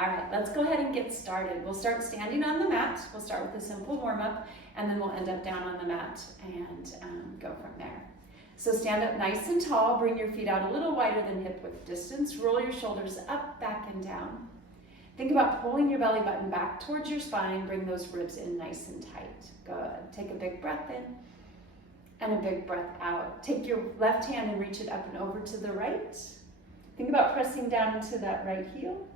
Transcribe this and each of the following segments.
All right, let's go ahead and get started. We'll start standing on the mat. We'll start with a simple warm-up, and then we'll end up down on the mat and go from there. So stand up nice and tall, bring your feet out a little wider than hip width distance, roll your shoulders up, back, and down. Think about pulling your belly button back towards your spine, bring those ribs in nice and tight. Good. Take a big breath in and a big breath out. Take your left hand and reach it up and over to the right. Think about pressing down into that right heel,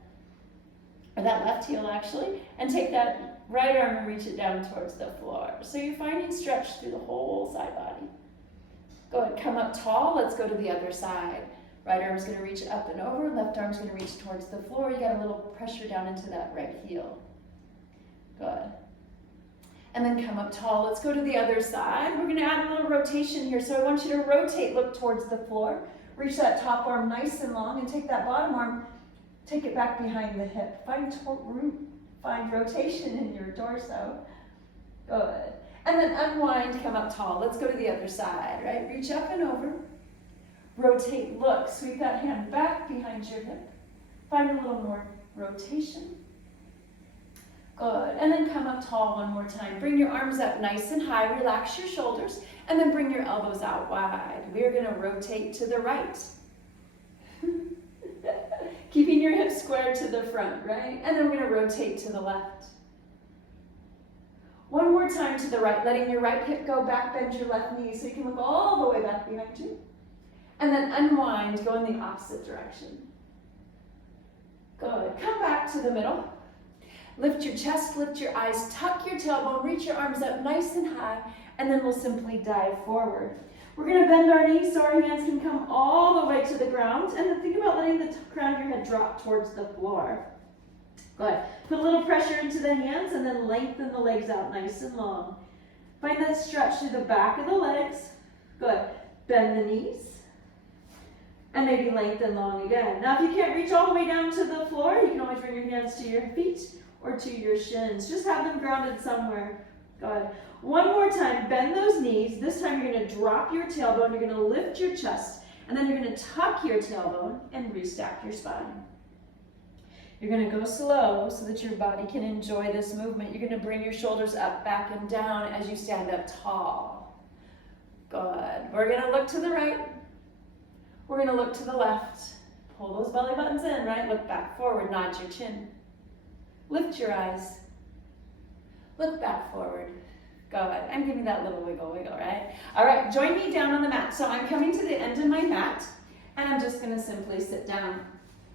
or that left heel actually, and take that right arm and reach it down towards the floor. So you're finding stretch through the whole side body. Good. Come up tall. Let's go to the other side. Right arm's going to reach up and over, left arm's going to reach towards the floor. You got a little pressure down into that right heel. Good. And then come up tall. Let's go to the other side. We're going to add a little rotation here. So I want you to rotate, look towards the floor. Reach that top arm nice and long and take that bottom arm, take it back behind the hip. Find rotation in your torso. Good. And then unwind, come up tall. Let's go to the other side, right? Reach up and over. Rotate, look, sweep that hand back behind your hip. Find a little more rotation. Good, and then come up tall one more time. Bring your arms up nice and high, relax your shoulders, and then bring your elbows out wide. We're gonna rotate to the right. Keeping your hips square to the front, right? And then we're gonna rotate to the left. One more time to the right, letting your right hip go back, bend your left knee so you can look all the way back behind you. And then unwind, go in the opposite direction. Good. Come back to the middle. Lift your chest, lift your eyes, tuck your tailbone, reach your arms up nice and high, and then we'll simply dive forward. We're going to bend our knees so our hands can come all the way to the ground, and then think about letting the crown of your head drop towards the floor. Good. Put a little pressure into the hands, and then lengthen the legs out nice and long. Find that stretch through the back of the legs. Good. Bend the knees. And maybe lengthen long again. Now, if you can't reach all the way down to the floor, you can always bring your hands to your feet or to your shins. Just have them grounded somewhere. Good. One more time, bend those knees. This time you're going to drop your tailbone. You're going to lift your chest. And then you're going to tuck your tailbone and restack your spine. You're going to go slow so that your body can enjoy this movement. You're going to bring your shoulders up, back, and down as you stand up tall. Good. We're going to look to the right. We're going to look to the left. Pull those belly buttons in, right? Look back forward, nod your chin. Lift your eyes. Look back forward. Good. I'm giving that little wiggle, right? All right, join me down on the mat. So I'm coming to the end of my mat, and I'm just going to simply sit down.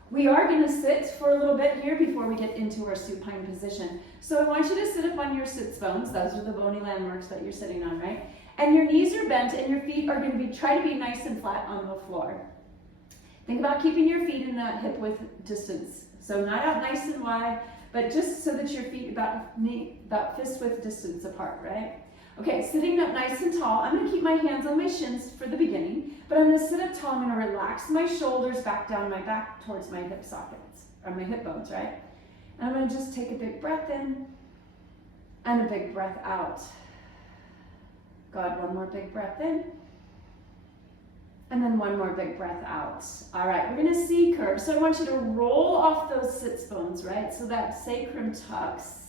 We are going to sit for a little bit here before we get into our supine position. So I want you to sit up on your sits bones. Those are the bony landmarks that you're sitting on, right? And your knees are bent and your feet are going to try to be nice and flat on the floor. Think about keeping your feet in that hip width distance. So not out nice and wide, but just so that your feet about fist width distance apart, right? Okay, sitting up nice and tall. I'm going to keep my hands on my shins for the beginning, but I'm going to sit up tall. I'm going to relax my shoulders back down my back towards my hip sockets, or my hip bones, right? And I'm going to just take a big breath in and a big breath out. Good, one more big breath in. And then one more big breath out. All right, we're gonna C curve. So I want you to roll off those sits bones, right? So that sacrum tucks.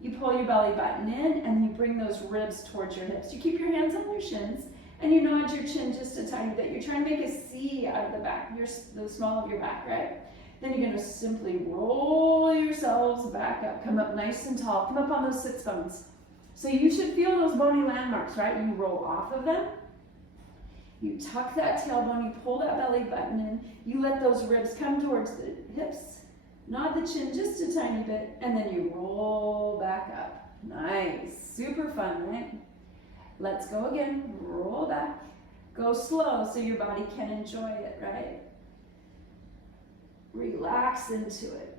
You pull your belly button in and you bring those ribs towards your hips. You keep your hands on your shins and you nod your chin just a tiny bit. You're trying to make a C out of the back, the small of your back, right? Then you're gonna simply roll yourselves back up. Come up nice and tall. Come up on those sits bones. So you should feel those bony landmarks, right? You roll off of them. You tuck that tailbone, you pull that belly button in, you let those ribs come towards the hips, nod the chin just a tiny bit, and then you roll back up. Nice, super fun, right? Let's go again, roll back. Go slow so your body can enjoy it, right? Relax into it.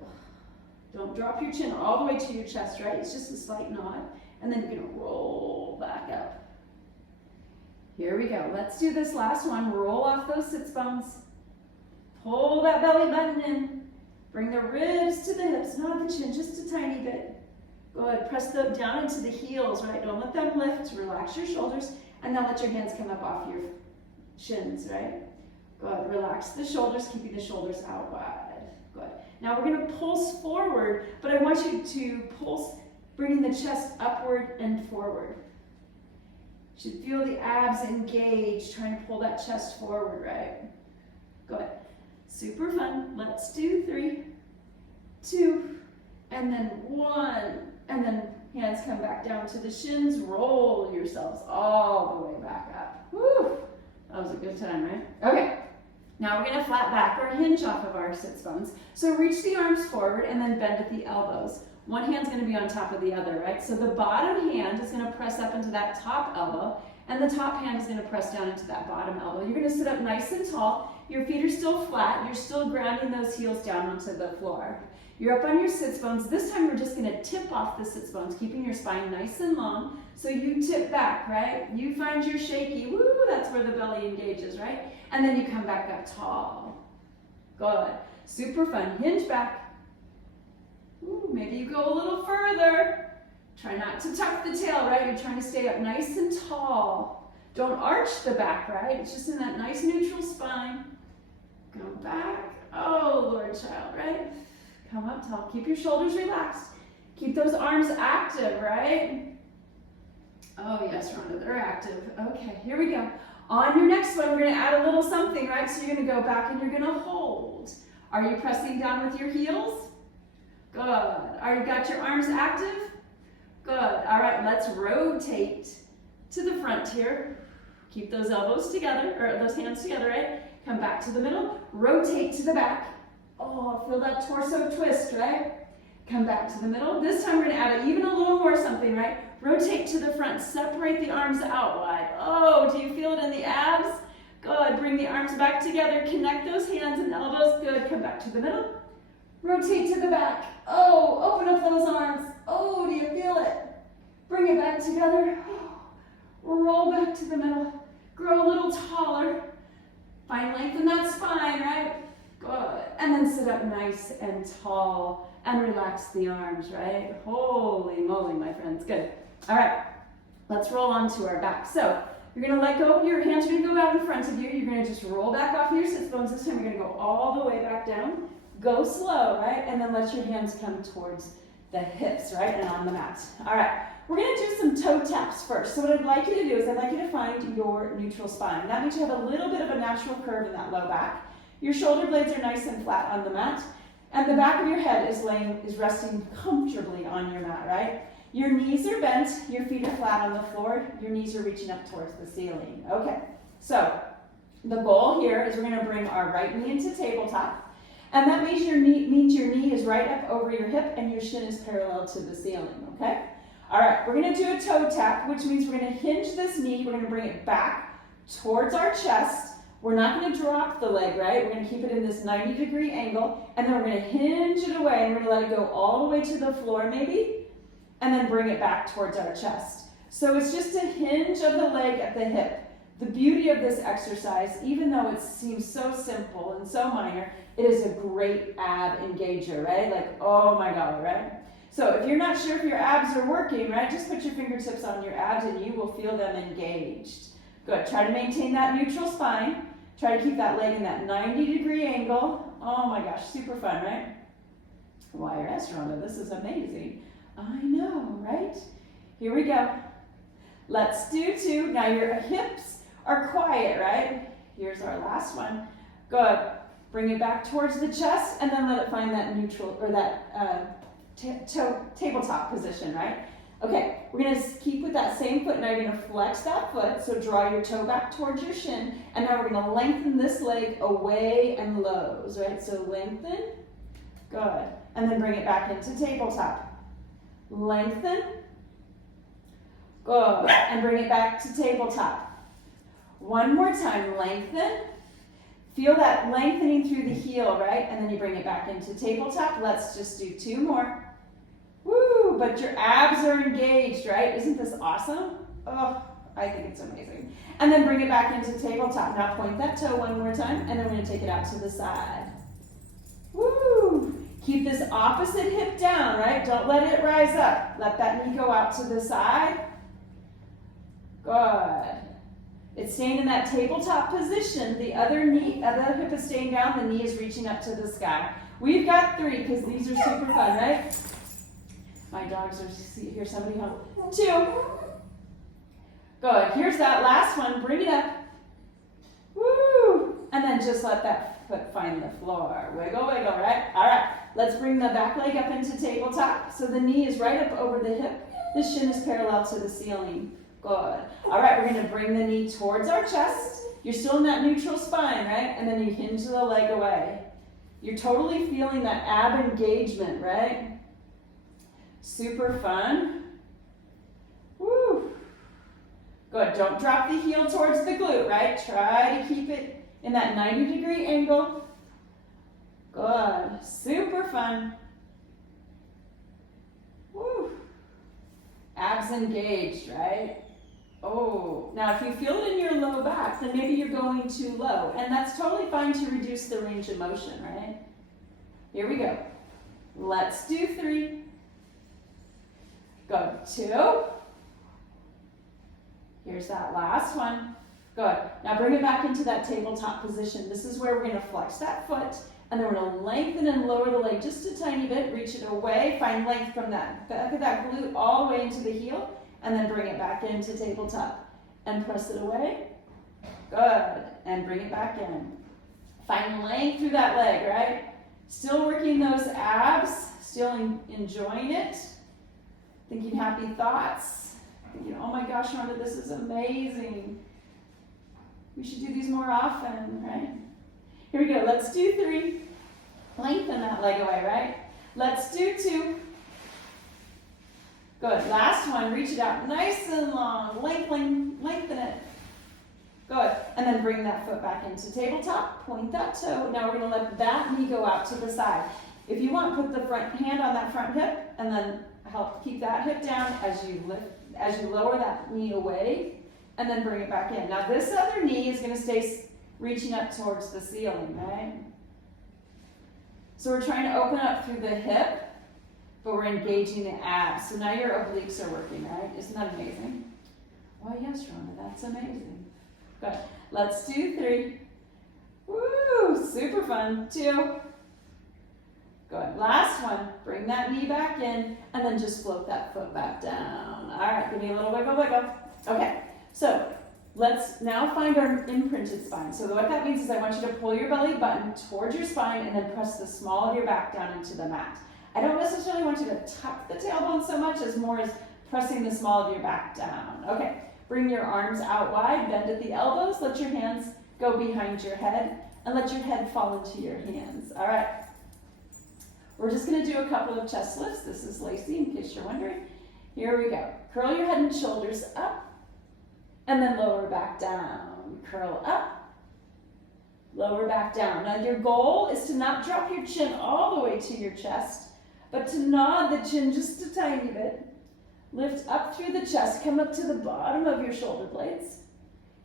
Don't drop your chin all the way to your chest, right? It's just a slight nod. And then you're gonna roll back up. Here we go. Let's do this last one. Roll off those sits bones. Pull that belly button in. Bring the ribs to the hips. Nod the chin just a tiny bit. Good. Press them down into the heels, right? Don't let them lift. Relax your shoulders. And now let your hands come up off your shins, right? Good. Relax the shoulders, keeping the shoulders out wide. Good. Now we're gonna pulse forward, but I want you to pulse, bringing the chest upward and forward. You should feel the abs engaged, trying to pull that chest forward, right? Good. Super fun. Let's do 3, 2, and then 1, and then hands come back down to the shins. Roll yourselves all the way back up. Woo! That was a good time, right? Okay. Now we're gonna flat back or hinge off of our sits bones. So reach the arms forward and then bend at the elbows. One hand's gonna be on top of the other, right? So the bottom hand is gonna press up into that top elbow, and the top hand is gonna press down into that bottom elbow. You're gonna sit up nice and tall. Your feet are still flat. You're still grounding those heels down onto the floor. You're up on your sits bones. This time we're just gonna tip off the sits bones, keeping your spine nice and long. So you tip back, right? You find your shaky, woo, that's where the belly engages, right? And then you come back up tall. Good. Super fun. Hinge back. Ooh, maybe you go a little further. Try not to tuck the tail, right? You're trying to stay up nice and tall. Don't arch the back, right? It's just in that nice neutral spine. Go back. Oh, Lord child, right? Come up tall. Keep your shoulders relaxed. Keep those arms active, right? Oh, yes, Rhonda, they're active. Okay, here we go. On your next one, we're going to add a little something, right? So you're going to go back and you're going to hold. Are you pressing down with your heels? Good. Are you got your arms active? Good. All right, let's rotate to the front here. Keep those elbows together, or those hands together, right? Come back to the middle. Rotate to the back. Oh, feel that torso twist, right? Come back to the middle. This time we're going to add even a little more something, right? Rotate to the front. Separate the arms out wide. Oh, do you feel it in the abs? Good. Bring the arms back together. Connect those hands and elbows. Good. Come back to the middle. Rotate to the back. Oh, open up those arms. Oh, do you feel it? Bring it back together. Roll back to the middle. Grow a little taller. Find length in that spine, right? Good. And then sit up nice and tall and relax the arms, right? Holy moly, my friends. Good. All right. Let's roll onto our back. So you're going to let go. Your hands are going to go out in front of you. You're going to just roll back off your sits bones. This time you're going to go all the way back down. Go slow, right? And then let your hands come towards the hips, right? And on the mat. All right. We're going to do some toe taps first. So what I'd like you to do is I'd like you to find your neutral spine. That means you have a little bit of a natural curve in that low back. Your shoulder blades are nice and flat on the mat. And the back of your head is resting comfortably on your mat, right? Your knees are bent. Your feet are flat on the floor. Your knees are reaching up towards the ceiling. Okay. So the goal here is we're going to bring our right knee into tabletop. And that means your knee is right up over your hip and your shin is parallel to the ceiling, okay? All right, we're going to do a toe tap, which means we're going to hinge this knee. We're going to bring it back towards our chest. We're not going to drop the leg, right? We're going to keep it in this 90-degree angle, and then we're going to hinge it away, and we're going to let it go all the way to the floor, maybe, and then bring it back towards our chest. So it's just a hinge of the leg at the hip. The beauty of this exercise, even though it seems so simple and so minor, it is a great ab engager, right? Like, oh my God, right? So if you're not sure if your abs are working, right, just put your fingertips on your abs and you will feel them engaged. Good. Try to maintain that neutral spine. Try to keep that leg in that 90-degree angle. Oh my gosh, super fun, right? YRS, Rhonda, this is amazing. I know, right? Here we go. Let's do 2. Now your hips are quiet, right? Here's our last one. Good. Bring it back towards the chest and then let it find that neutral, or that tabletop position, right? Okay, we're going to keep with that same foot. Now you're going to flex that foot, so draw your toe back towards your shin, and now we're going to lengthen this leg away and lows, right? So lengthen, good, and then bring it back into tabletop. Lengthen, good, and bring it back to tabletop. One more time, lengthen. Feel that lengthening through the heel, right? And then you bring it back into tabletop. Let's just do 2 more. Woo, but your abs are engaged, right? Isn't this awesome? Oh, I think it's amazing. And then bring it back into tabletop. Now point that toe one more time, and then we're going to take it out to the side. Woo! Keep this opposite hip down, right? Don't let it rise up. Let that knee go out to the side. Good. It's staying in that tabletop position. The other hip is staying down. The knee is reaching up to the sky. We've got 3 because these are super fun, right? My dogs are here. Somebody home. 2. Good. Here's that last one. Bring it up. Woo! And then just let that foot find the floor. Wiggle, wiggle, right? All right. Let's bring the back leg up into tabletop. So the knee is right up over the hip. The shin is parallel to the ceiling. Good. All right, we're going to bring the knee towards our chest. You're still in that neutral spine, right? And then you hinge the leg away. You're totally feeling that ab engagement, right? Super fun. Woo. Good. Don't drop the heel towards the glute, right? Try to keep it in that 90-degree angle. Good. Super fun. Woo. Abs engaged, right? Oh, now if you feel it in your low back, then maybe you're going too low. And that's totally fine to reduce the range of motion, right? Here we go. Let's do 3. Good. 2. Here's that last one. Good. Now bring it back into that tabletop position. This is where we're going to flex that foot, and then we're going to lengthen and lower the leg just a tiny bit. Reach it away. Find length from that back of that glute all the way into the heel. And then bring it back into tabletop and press it away. Good. And bring it back in. Find length through that leg, right? Still working those abs, still enjoying it. Thinking happy thoughts. Thinking, oh my gosh, Rhonda, this is amazing. We should do these more often, right? Here we go. Let's do 3. Lengthen that leg away, right? Let's do 2. Good. Last one. Reach it out nice and long. Lengthen it. Good. And then bring that foot back into tabletop. Point that toe. Now we're going to let that knee go out to the side. If you want, put the front hand on that front hip and then help keep that hip down as you lower that knee away and then bring it back in. Now this other knee is going to stay reaching up towards the ceiling, right? So we're trying to open up through the hip, but we're engaging the abs. So now your obliques are working, right? Isn't that amazing? Oh yes, Rhonda, that's amazing. Good. Let's do 3. Woo, super fun. 2. Good. Last one. Bring that knee back in, and then just float that foot back down. All right, give me a little wiggle, wiggle. Okay, so let's now find our imprinted spine. So what that means is I want you to pull your belly button towards your spine and then press the small of your back down into the mat. I don't necessarily want you to tuck the tailbone so much as more as pressing the small of your back down. Okay, bring your arms out wide, bend at the elbows, let your hands go behind your head, and let your head fall into your hands. All right, we're just going to do a couple of chest lifts. This is Lacey, in case you're wondering. Here we go. Curl your head and shoulders up, and then lower back down. Curl up, lower back down. Now your goal is to not drop your chin all the way to your chest, but to nod the chin just a tiny bit. Lift up through the chest, come up to the bottom of your shoulder blades.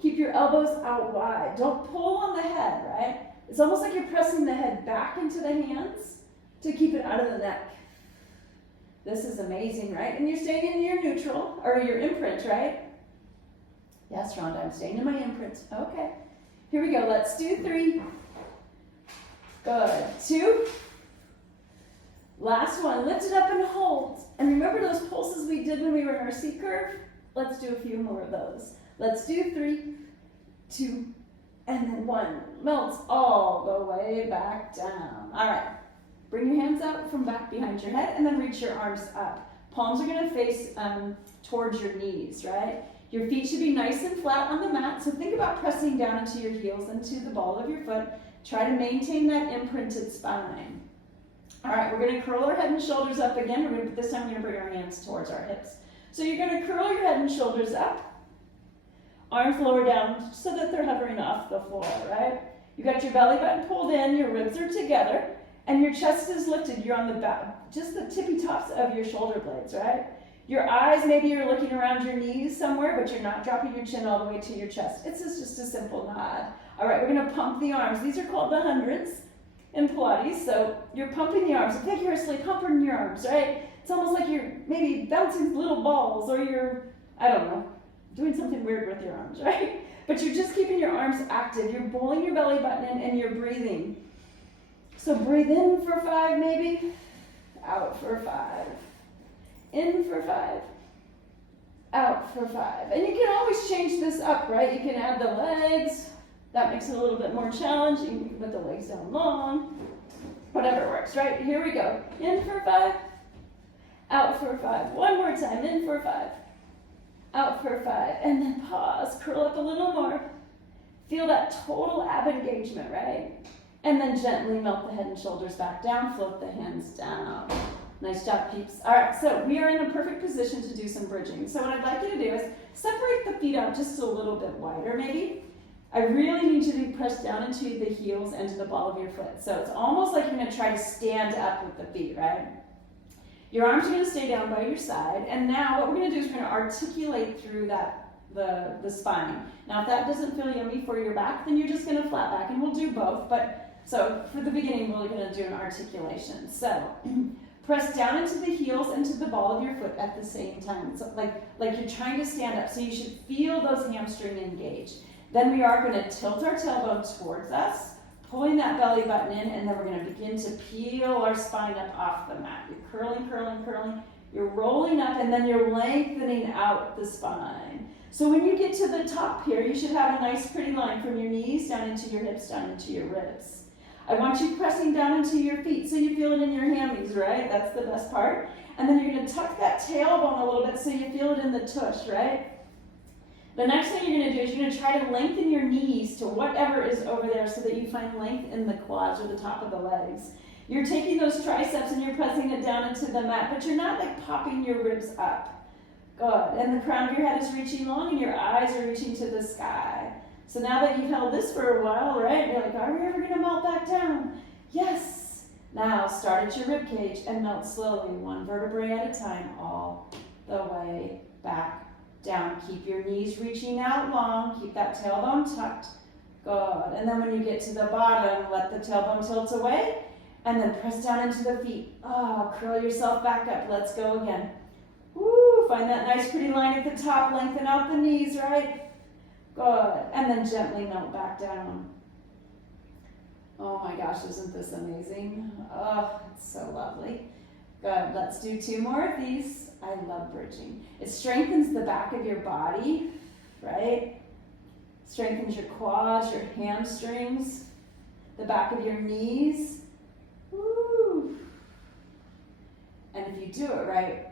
Keep your elbows out wide. Don't pull on the head, right? It's almost like you're pressing the head back into the hands to keep it out of the neck. This is amazing, right? And you're staying in your neutral, or your imprint, right? Yes, Rhonda, I'm staying in my imprint. Okay. Here we go. Let's do 3. Good. 2. Last one. Lift it up and hold. And remember those pulses we did when we were in our C curve? Let's do a few more of those. Let's do 3, 2, and then 1. Melts all the way back down. All right. Bring your hands out from back behind your head and then reach your arms up. Palms are going to face towards your knees, right? Your feet should be nice and flat on the mat. So think about pressing down into your heels, into the ball of your foot. Try to maintain that imprinted spine. All right, we're going to curl our head and shoulders up again. This time we're going to bring our hands towards our hips. So you're going to curl your head and shoulders up. Arms lower down so that they're hovering off the floor, right? You got your belly button pulled in, your ribs are together, and your chest is lifted. You're on the back, just the tippy tops of your shoulder blades, right? Your eyes, maybe you're looking around your knees somewhere, but you're not dropping your chin all the way to your chest. It's just a simple nod. All right, we're going to pump the arms. These are called the hundreds in Pilates. So you're pumping the arms, vigorously pumping your arms, right? It's almost like you're maybe bouncing little balls, or you're, I don't know, doing something weird with your arms, right? But you're just keeping your arms active. You're pulling your belly button in and you're breathing. So breathe in for 5 maybe, out for 5. In for 5, out for 5. And you can always change this up, right? You can add the legs. That makes it a little bit more challenging. You can put the legs down long. Whatever works, right? Here we go. In for 5, out for 5. One more time. In for 5, out for 5. And then pause. Curl up a little more. Feel that total ab engagement, right? And then gently melt the head and shoulders back down. Float the hands down. Nice job, peeps. All right, so we are in a perfect position to do some bridging. So what I'd like you to do is separate the feet out just a little bit wider, maybe. I really need you to be pressed down into the heels and to the ball of your foot. So it's almost like you're going to try to stand up with the feet, right? Your arms are going to stay down by your side. And now what we're going to do is we're going to articulate through the spine. Now, if that doesn't feel yummy for your back, then you're just going to flat back. And we'll do both. So for the beginning, we're going to do an articulation. So press down into the heels and to the ball of your foot at the same time. So like you're trying to stand up. So you should feel those hamstrings engage. Then we are going to tilt our tailbone towards us, pulling that belly button in, and then we're going to begin to peel our spine up off the mat. You're curling, curling, curling. You're rolling up, and then you're lengthening out the spine. So when you get to the top here, you should have a nice pretty line from your knees down into your hips, down into your ribs. I want you pressing down into your feet so you feel it in your hammies, right? That's the best part. And then you're going to tuck that tailbone a little bit so you feel it in the tush, right? The next thing you're going to do is you're going to try to lengthen your knees to whatever is over there so that you find length in the quads or the top of the legs. You're taking those triceps and you're pressing it down into the mat, but you're not like popping your ribs up. Good. And the crown of your head is reaching long and your eyes are reaching to the sky. So now that you've held this for a while, right, you're like, are we ever going to melt back down? Yes. Now start at your rib cage and melt slowly, one vertebrae at a time, all the way back down. Keep your knees reaching out long. Keep that tailbone tucked. Good. And then when you get to the bottom, let the tailbone tilt away and then press down into the feet. Oh, curl yourself back up. Let's go again. Woo, find that nice pretty line at the top. Lengthen out the knees, right? Good. And then gently melt back down. Oh my gosh, isn't this amazing? Oh, it's so lovely. Good. Let's do 2 more of these. I love bridging. It strengthens the back of your body, right? Strengthens your quads, your hamstrings, the back of your knees. Woo. And if you do it right,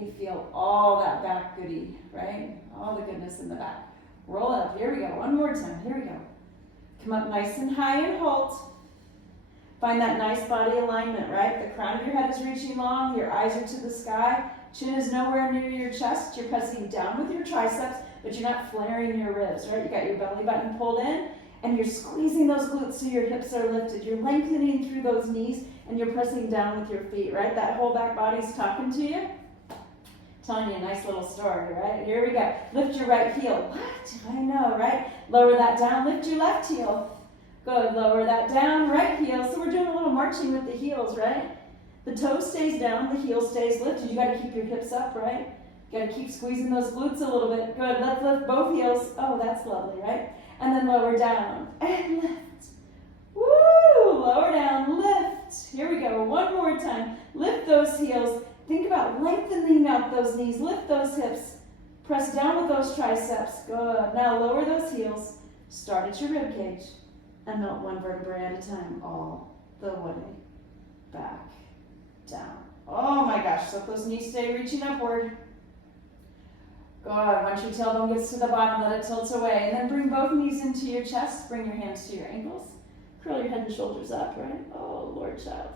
you feel all that back goodie, right? All the goodness in the back. Roll it up. Here we go. One more time. Here we go. Come up nice and high and hold. Find that nice body alignment, right? The crown of your head is reaching long. Your eyes are to the sky. Chin is nowhere near your chest. You're pressing down with your triceps, but you're not flaring your ribs, right? You got your belly button pulled in, and you're squeezing those glutes so your hips are lifted. You're lengthening through those knees, and you're pressing down with your feet, right? That whole back body's talking to you. Telling you a nice little story, right? Here we go. Lift your right heel. What? I know, right? Lower that down. Lift your left heel. Good. Lower that down. Right heel. So we're doing a little marching with the heels, right? The toe stays down. The heel stays lifted. You got to keep your hips up, right? You got to keep squeezing those glutes a little bit. Good. Let's lift both heels. Oh, that's lovely, right? And then lower down. And lift. Woo! Lower down. Lift. Here we go. One more time. Lift those heels. Think about lengthening out those knees. Lift those hips. Press down with those triceps. Good. Now lower those heels. Start at your rib cage. And melt one vertebrae at a time. All the way back down. Oh my gosh. So if those knees stay reaching upward. Good. Once your tailbone gets to the bottom, let it tilt away. And then bring both knees into your chest. Bring your hands to your ankles. Curl your head and shoulders up, right? Oh, Lord child.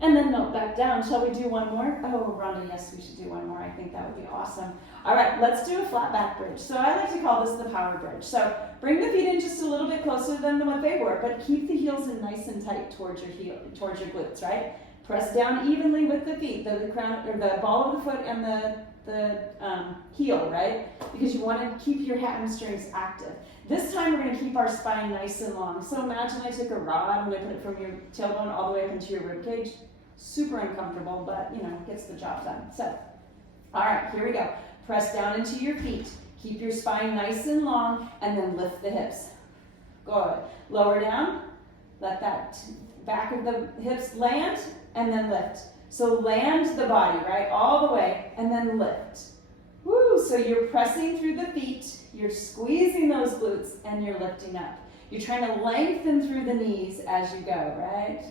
And then melt back down. Shall we do one more? Oh, Rhonda, yes, we should do one more. I think that would be awesome. All right, let's do a flat back bridge. So I like to call this the power bridge. So bring the feet in just a little bit closer than what they were, but keep the heels in nice and tight towards your towards your glutes, right? Press down evenly with the feet, the crown or the ball of the foot and the heel, right? Because you want to keep your hamstrings active. This time we're going to keep our spine nice and long. So imagine I took a rod, I'm going to put it from your tailbone all the way up into your rib cage. Super uncomfortable, but gets the job done. So, all right, here we go. Press down into your feet. Keep your spine nice and long, and then lift the hips. Good. Lower down. Let back of the hips land, and then lift. So land the body, right, all the way, and then lift. Woo, so you're pressing through the feet, you're squeezing those glutes, and you're lifting up. You're trying to lengthen through the knees as you go, right?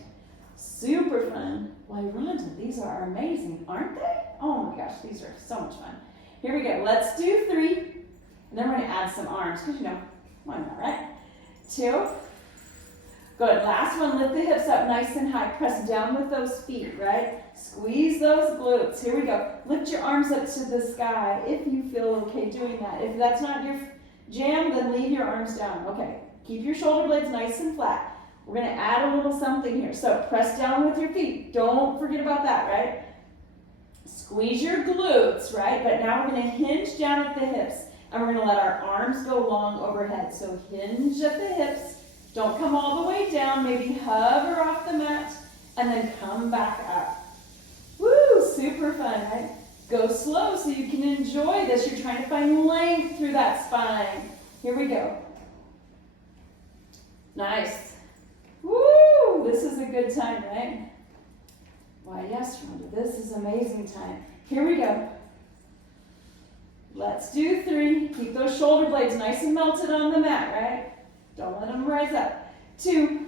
Super fun. Why, Rhonda, these are amazing, aren't they? Oh my gosh, these are so much fun. Here we go. Let's do 3, and then we're going to add some arms, because why not, right? 2. Good. Last one, lift the hips up nice and high. Press down with those feet, right? Squeeze those glutes. Here we go. Lift your arms up to the sky if you feel okay doing that. If that's not your jam, then leave your arms down. Okay. Keep your shoulder blades nice and flat. We're going to add a little something here. So press down with your feet. Don't forget about that, right? Squeeze your glutes, right? But now we're going to hinge down at the hips. And we're going to let our arms go long overhead. So hinge at the hips. Don't come all the way down. Maybe hover off the mat. And then come back up. Woo! Super fun, right? Go slow so you can enjoy this. You're trying to find length through that spine. Here we go. Nice. Woo! This is a good time, right? Why, yes, Rhonda, this is amazing time. Here we go. Let's do 3. Keep those shoulder blades nice and melted on the mat, right? Don't let them rise up. 2.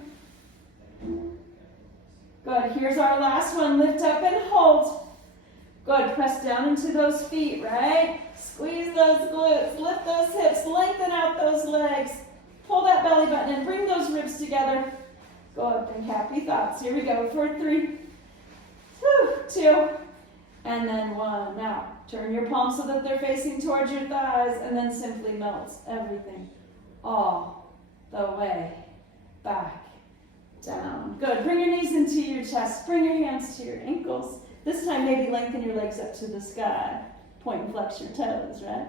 Good. Here's our last one. Lift up and hold. Good. Press down into those feet, right? Squeeze those glutes. Lift those hips. Lengthen out those legs. Pull that belly button in. Bring those ribs together. Good. Think happy thoughts. Here we go for 3, 2, and then 1. Now, turn your palms so that they're facing towards your thighs, and then simply melt everything all the way back down. Good. Bring your knees into your chest. Bring your hands to your ankles. This time, maybe lengthen your legs up to the sky. Point and flex your toes, right?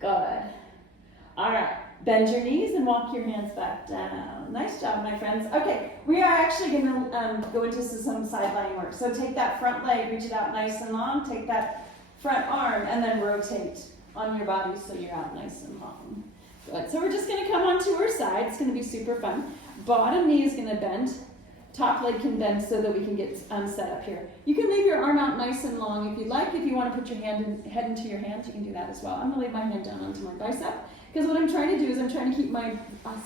Good. All right. Bend your knees and walk your hands back down. Nice job, my friends. Okay, we are actually going to go into some side lying work. So take that front leg, reach it out nice and long. Take that front arm and then rotate on your body so you're out nice and long. Good. So we're just going to come onto our side. It's going to be super fun. Bottom knee is going to bend. Top leg can bend so that we can get set up here. You can leave your arm out nice and long if you'd like. If you want to put your head into your hands, you can do that as well. I'm going to leave my hand down onto my bicep because what I'm trying to do is I'm trying to keep my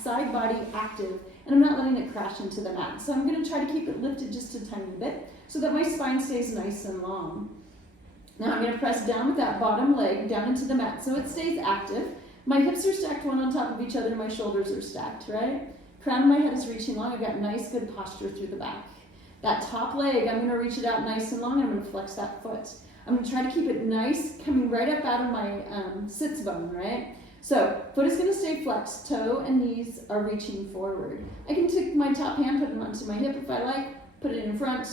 side body active and I'm not letting it crash into the mat. So I'm going to try to keep it lifted just a tiny bit so that my spine stays nice and long. Now I'm going to press down with that bottom leg down into the mat so it stays active. My hips are stacked one on top of each other and my shoulders are stacked, right? Crown of my head is reaching long. I've got nice, good posture through the back. That top leg, I'm going to reach it out nice and long. I'm going to flex that foot. I'm going to try to keep it nice, coming right up out of my sits bone, right? So, foot is going to stay flexed. Toe and knees are reaching forward. I can take my top hand, put it onto my hip if I like, put it in front,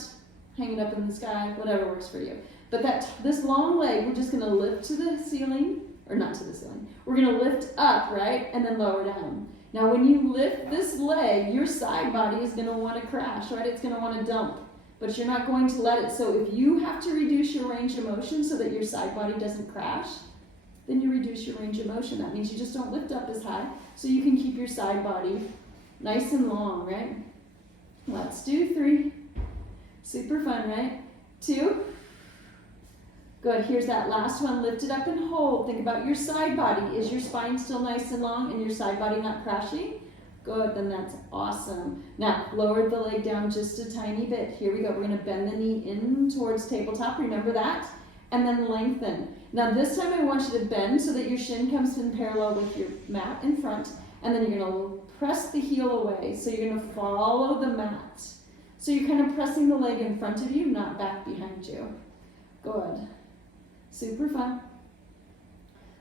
hang it up in the sky, whatever works for you. But this long leg, we're just going to lift to the ceiling, or not to the ceiling. We're going to lift up, right, and then lower down. Now, when you lift this leg, your side body is going to want to crash, right? It's going to want to dump, but you're not going to let it. So if you have to reduce your range of motion so that your side body doesn't crash, then you reduce your range of motion. That means you just don't lift up as high so you can keep your side body nice and long, right? Let's do 3. Super fun, right? 2. Good. Here's that last one. Lift it up and hold. Think about your side body. Is your spine still nice and long and your side body not crashing? Good. Then that's awesome. Now, lower the leg down just a tiny bit. Here we go. We're going to bend the knee in towards tabletop. Remember that? And then lengthen. Now, this time I want you to bend so that your shin comes in parallel with your mat in front. And then you're going to press the heel away. So you're going to follow the mat. So you're kind of pressing the leg in front of you, not back behind you. Good. Super fun.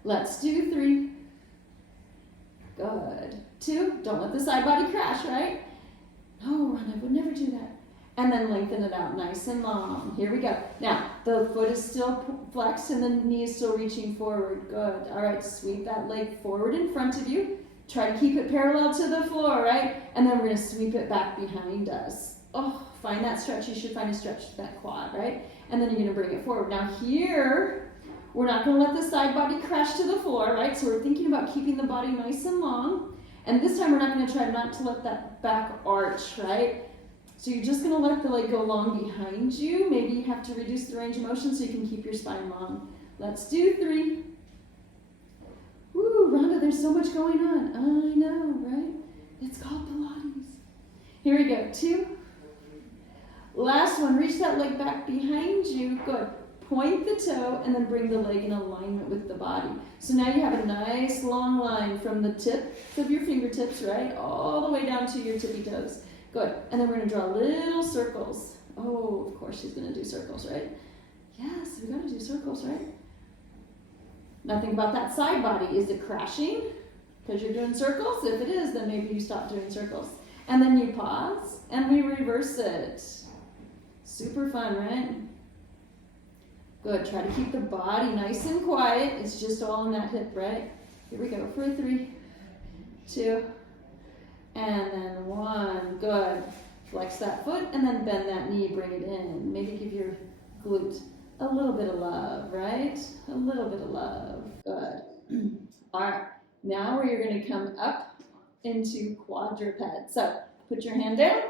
Let's do 3. Good. 2. Don't let the side body crash, right? No, I would never do that. And then lengthen it out nice and long. Here we go. Now, the foot is still flexed and the knee is still reaching forward. Good. All right, sweep that leg forward in front of you. Try to keep it parallel to the floor, right? And then we're going to sweep it back behind us. Oh, find that stretch. You should find a stretch to that quad, right? And then you're going to bring it forward. Now here, we're not going to let the side body crash to the floor, right? So we're thinking about keeping the body nice and long. And this time we're not going to try not to let that back arch, right? So you're just going to let the leg go long behind you. Maybe you have to reduce the range of motion so you can keep your spine long. Let's do 3. Woo, Rhonda, there's so much going on. I know, right? It's called Pilates. Here we go. 2. Last one. Reach that leg back behind you. Good. Point the toe and then bring the leg in alignment with the body. So now you have a nice long line from the tips of your fingertips, right, all the way down to your tippy toes. Good. And then we're going to draw little circles. Oh, of course she's going to do circles, right? Yes, we got to do circles, right? Now think about that side body. Is it crashing because you're doing circles? If it is, then maybe you stop doing circles. And then you pause and we reverse it. Super fun, right? Good. Try to keep the body nice and quiet. It's just all in that hip, right? Here we go for 3, 2, and then 1. Good. Flex that foot and then bend that knee, bring it in. Maybe give your glute a little bit of love, right? A little bit of love. Good. All right. Now you're going to come up into quadruped. So put your hand down,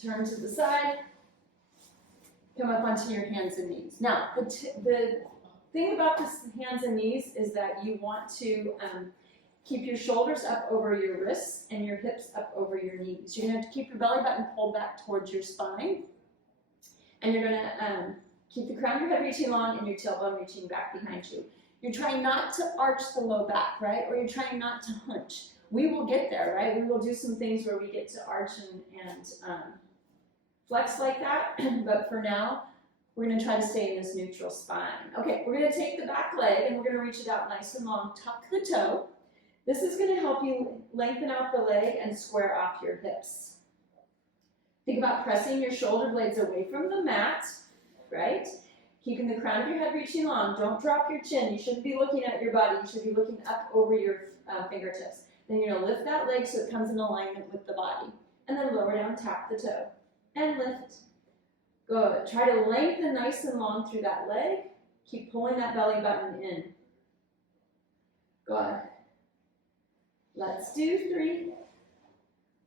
turn to the side, come up onto your hands and knees. Now, the thing about this hands and knees is that you want to keep your shoulders up over your wrists and your hips up over your knees. You're going to keep your belly button pulled back towards your spine. And you're going to keep the crown of your head reaching long and your tailbone reaching back behind you. You're trying not to arch the low back, right? Or you're trying not to hunch. We will get there, right? We will do some things where we get to arch and flex like that, but for now, we're going to try to stay in this neutral spine. Okay, we're going to take the back leg and we're going to reach it out nice and long. Tuck the toe. This is going to help you lengthen out the leg and square off your hips. Think about pressing your shoulder blades away from the mat, right? Keeping the crown of your head reaching long. Don't drop your chin. You shouldn't be looking at your body. You should be looking up over your fingertips. Then you're going to lift that leg so it comes in alignment with the body. And then lower down, tap the toe. And lift. Good. Try to lengthen nice and long through that leg. Keep pulling that belly button in. Good. Let's do 3.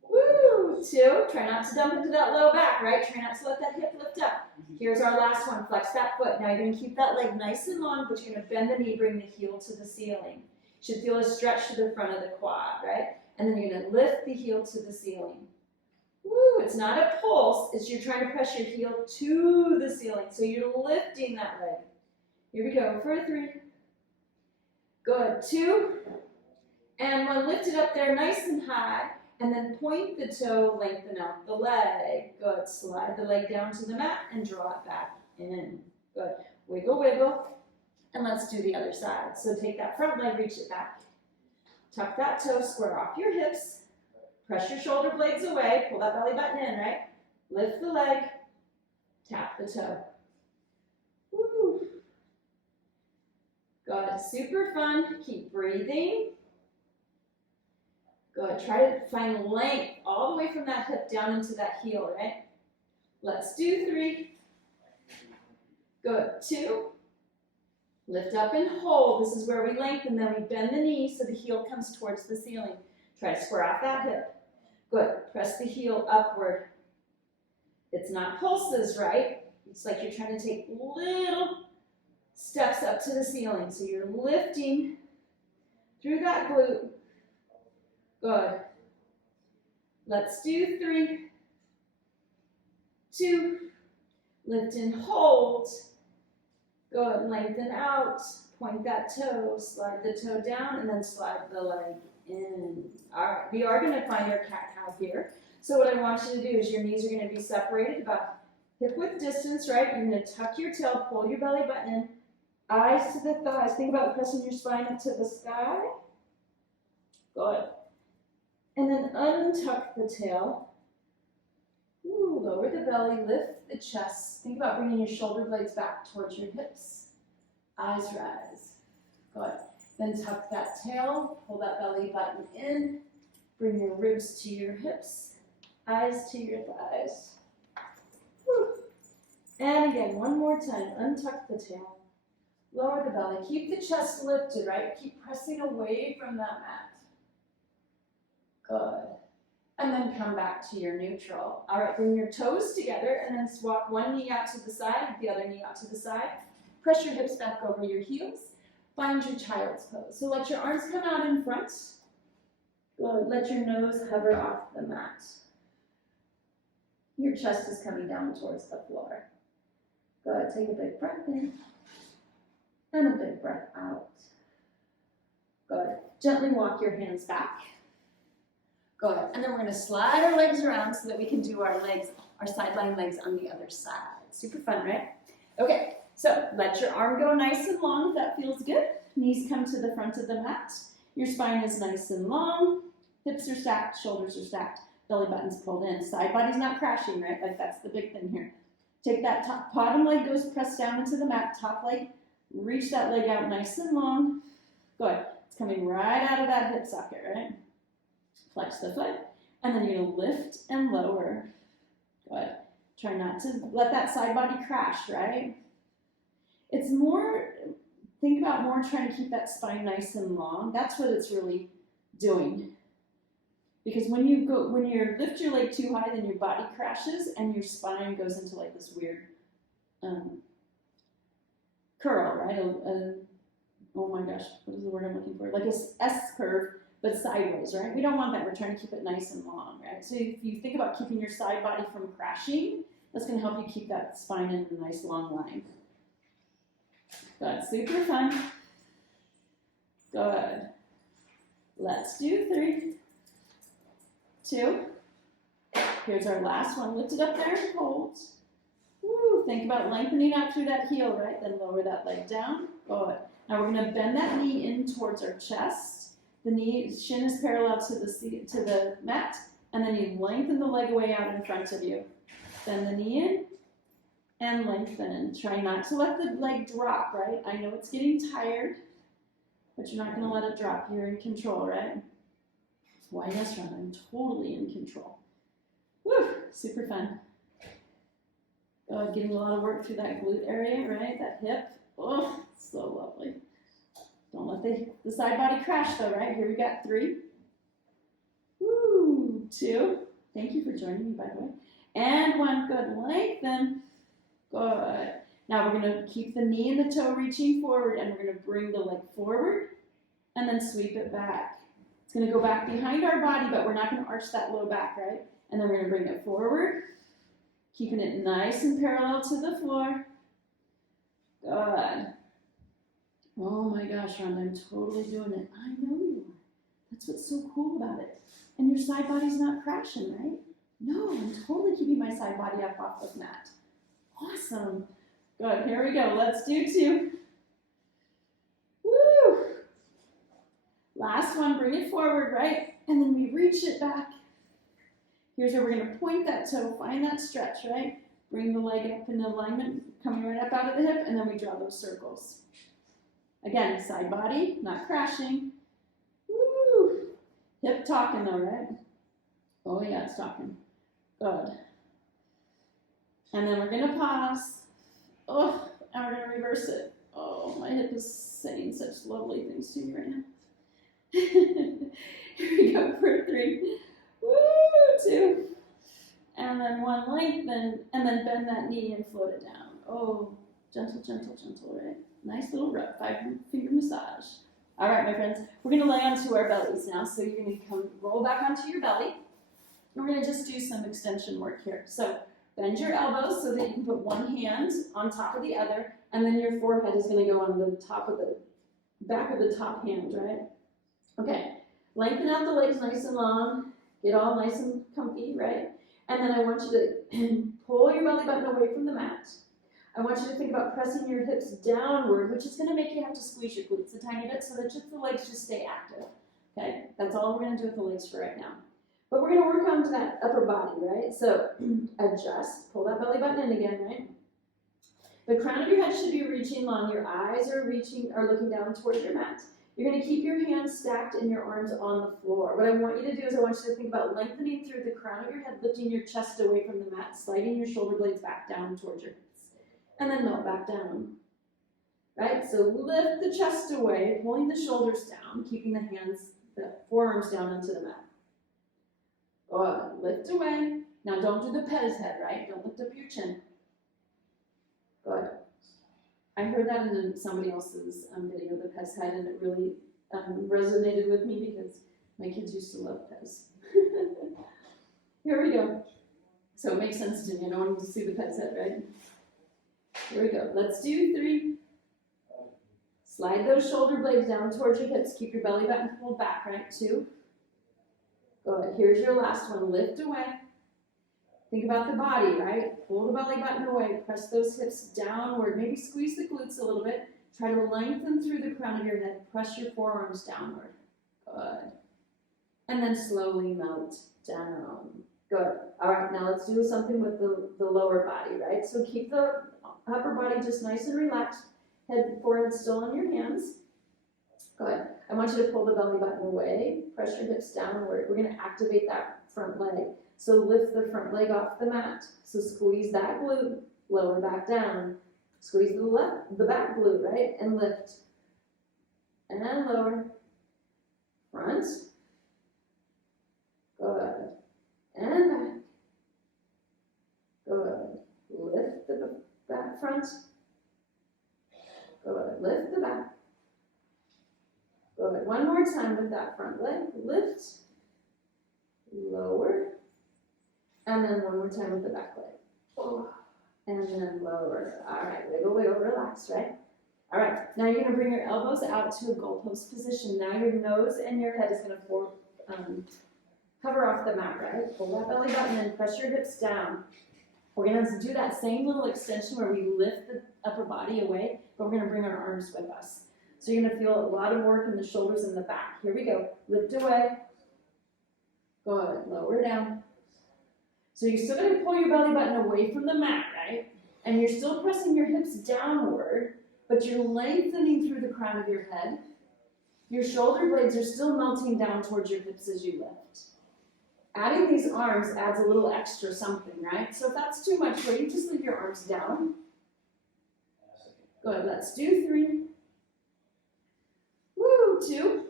Woo! 2. Try not to dump into that low back, right? Try not to let that hip lift up. Here's our last one. Flex that foot. Now you're going to keep that leg nice and long, but you're going to bend the knee, bring the heel to the ceiling. You should feel a stretch to the front of the quad, right? And then you're going to lift the heel to the ceiling. Woo, it's not a pulse, it's you're trying to press your heel to the ceiling. So you're lifting that leg. Here we go for 3. Good. 2. And one, lift it up there nice and high. And then point the toe, lengthen out the leg. Good. Slide the leg down to the mat and draw it back in. Good. Wiggle, wiggle. And let's do the other side. So take that front leg, reach it back. Tuck that toe, square off your hips. Press your shoulder blades away, pull that belly button in, right? Lift the leg, tap the toe. Woo. Good, super fun. Keep breathing. Good, try to find length all the way from that hip down into that heel, right? Let's do 3. Good, 2. Lift up and hold. This is where we lengthen, then we bend the knee so the heel comes towards the ceiling. Try to square off that hip. Good. Press the heel upward. It's not pulses, right? It's like you're trying to take little steps up to the ceiling. So you're lifting through that glute. Good. Let's do 3, 2, lift and hold. Good. Lengthen out. Point that toe. Slide the toe down and then slide the leg in. All right, we are going to find our cat-cow here. So what I want you to do is your knees are going to be separated about hip-width distance, right? You're going to tuck your tail, pull your belly button in, eyes to the thighs. Think about pressing your spine up to the sky. Good. And then untuck the tail. Ooh, lower the belly, lift the chest. Think about bringing your shoulder blades back towards your hips. Eyes rise. Good. Then tuck that tail, pull that belly button in, bring your ribs to your hips, eyes to your thighs. Whew. And again, one more time, untuck the tail, lower the belly, keep the chest lifted, right? Keep pressing away from that mat. Good. And then come back to your neutral. All right, bring your toes together and then walk one knee out to the side, the other knee out to the side. Press your hips back over your heels. Find your child's pose. So let your arms come out in front. Good. Let your nose hover off the mat. Your chest is coming down towards the floor. Good. Take a big breath in and a big breath out. Good. Gently walk your hands back. Good. And then we're going to slide our legs around so that we can do our legs, our sideline legs on the other side. Super fun, right? Okay. So let your arm go nice and long if that feels good. Knees come to the front of the mat. Your spine is nice and long. Hips are stacked, shoulders are stacked, belly button's pulled in. Side body's not crashing, right? Like that's the big thing here. Take that top, bottom leg goes pressed down into the mat, top leg, reach that leg out nice and long. Good. It's coming right out of that hip socket, right? Flex the foot, and then you're gonna lift and lower. Good. Try not to let that side body crash, right? It's more, think about more trying to keep that spine nice and long. That's what it's really doing. Because when you lift your leg too high, then your body crashes and your spine goes into like this weird curl, right? Oh my gosh, what is the word I'm looking for? Like a S curve, but sideways, right? We don't want that. We're trying to keep it nice and long, right? So if you think about keeping your side body from crashing, that's going to help you keep that spine in a nice long line. Good, super fun. Good. Let's do 3, 2. Here's our last one. Lift it up there and hold. Woo. Think about lengthening out through that heel, right? Then lower that leg down. Good. Now we're going to bend that knee in towards our chest. The knee, shin is parallel to the mat, and then you lengthen the leg away out in front of you. Bend the knee in and lengthen. Try not to let the leg drop, right? I know it's getting tired, but you're not going to let it drop. You're in control, right? Why, yes, Ron, I'm totally in control. Woo, super fun. Getting a lot of work through that glute area, right? That hip. Oh, so lovely. Don't let the side body crash though, right? Here we got 3. Woo, 2. Thank you for joining me, by the way. And 1, good, lengthen. Good. Now we're gonna keep the knee and the toe reaching forward, and we're gonna bring the leg forward and then sweep it back. It's gonna go back behind our body, but we're not gonna arch that low back, right? And then we're gonna bring it forward, keeping it nice and parallel to the floor. Good. Oh my gosh, Rhonda, I'm totally doing it. I know you are. That's what's so cool about it. And your side body's not crashing, right? No, I'm totally keeping my side body up off the mat. Awesome. Good, here we go. Let's do 2. Woo! Last one, bring it forward, right? And then we reach it back. Here's where we're gonna point that toe, find that stretch, right? Bring the leg up in alignment, coming right up out of the hip, and then we draw those circles. Again, side body, not crashing. Woo! Hip talking though, right? Oh yeah, it's talking. Good. And then we're gonna pause. Oh, and we're gonna reverse it. Oh, my hip is saying such lovely things to me right now. Here we go for 3. Woo, 2. And then 1, lengthen, and then bend that knee and float it down. Oh, gentle, gentle, gentle, right? Nice little 5-finger massage. All right, my friends, we're gonna lay onto our bellies now. So you're gonna roll back onto your belly. And we're gonna just do some extension work here. So bend your elbows so that you can put one hand on top of the other, and then your forehead is gonna go on the top of the back of the top hand, right? Okay, lengthen out the legs nice and long, get all nice and comfy, right? And then I want you to pull your belly button away from the mat. I want you to think about pressing your hips downward, which is going to make you have to squeeze your glutes a tiny bit so that the legs just stay active. Okay, that's all we're going to do with the legs for right now. But we're going to work on that upper body, right? So adjust, pull that belly button in again, right? The crown of your head should be reaching long. Your eyes are looking down towards your mat. You're going to keep your hands stacked and your arms on the floor. What I want you to do is I want you to think about lengthening through the crown of your head, lifting your chest away from the mat, sliding your shoulder blades back down towards your hips, and then melt back down. Right? So lift the chest away, pulling the shoulders down, keeping the forearms down onto the mat. Good. Lift away. Now don't do the Pilates head, right? Don't lift up your chin. Good. I heard that in somebody else's video, the Pilates head, and it really resonated with me because my kids used to love Pilates. Here we go. So it makes sense to me. I don't want you to see the Pilates head, right? Here we go. Let's do 3. Slide those shoulder blades down towards your hips. Keep your belly button pulled back, right? 2. Good. Here's your last one. Lift away. Think about the body, right? Pull the belly button away. Press those hips downward. Maybe squeeze the glutes a little bit. Try to lengthen through the crown of your head. Press your forearms downward. Good. And then slowly melt down. Good. All right, now let's do something with the lower body, right? So keep the upper body just nice and relaxed. Head, forehead still on your hands. Good. I want you to pull the belly button away. Press your hips downward. We're going to activate that front leg. So lift the front leg off the mat. So squeeze that glute, lower back down. Squeeze the back glute, right? And lift. And then lower. Front. Good. And back. Good. Lift the back front. Good. Lift the back. Good. One more time with that front leg. Lift. Lower. And then one more time with the back leg. Oh. And then lower. All right. Wiggle, wiggle, relax, right? All right. Now you're going to bring your elbows out to a goalpost position. Now your nose and your head is going to cover off the mat, right? Pull that belly button in. Press your hips down. We're going to do that same little extension where we lift the upper body away, but we're going to bring our arms with us. So you're going to feel a lot of work in the shoulders and the back. Here we go. Lift away. Good. Lower down. So you're still going to pull your belly button away from the mat, right? And you're still pressing your hips downward, but you're lengthening through the crown of your head. Your shoulder blades are still melting down towards your hips as you lift. Adding these arms adds a little extra something, right? So if that's too much for you, just leave your arms down. Good. Let's do 3. Woo, 2.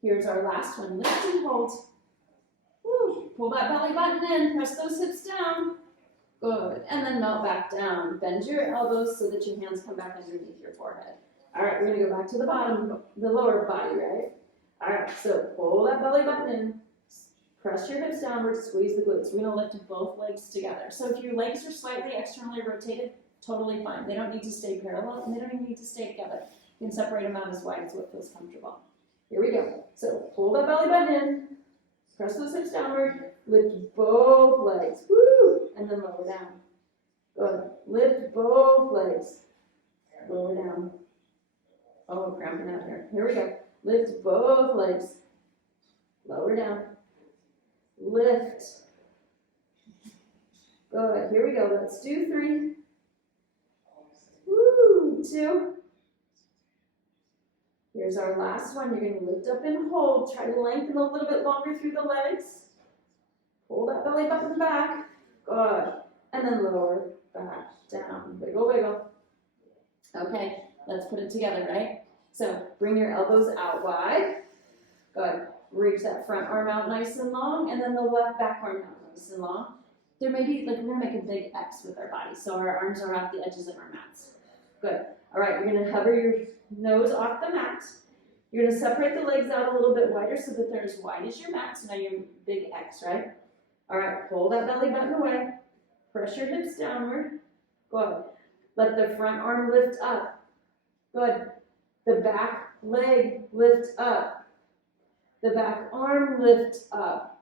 Here's our last one. Lift and hold. Woo. Pull that belly button in. Press those hips down. Good. And then melt back down. Bend your elbows so that your hands come back underneath your forehead. All right, we're going to go back to the bottom, the lower body, right? All right, so pull that belly button in. Press your hips downward. Squeeze the glutes. We're going to lift both legs together. So if your legs are slightly externally rotated, totally fine. They don't need to stay parallel, and they don't even need to stay together. You can separate them out as wide as what feels comfortable. Here we go. So pull that belly button in. Press those hips downward. Lift both legs. Woo! And then lower down. Good. Lift both legs. Lower down. Oh, cramping out here. Here we go. Lift both legs. Lower down. Lift. Good. Here we go. Let's do 3. Woo! 2. Here's our last one. You're going to lift up and hold. Try to lengthen a little bit longer through the legs. Pull that belly button back. Good. And then lower back down. Wiggle, wiggle. Okay, let's put it together, right? So bring your elbows out wide. Good. Reach that front arm out nice and long, and then the left back arm out nice and long. There may be, like, we're going to make a big X with our body, so our arms are at the edges of our mats. Good. All right, you're going to hover your nose off the mat. You're going to separate the legs out a little bit wider so that they're as wide as your mat. So now you're big X, right? All right, pull that belly button away. Press your hips downward. Good. Let the front arm lift up. Good. The back leg lift up. The back arm lift up.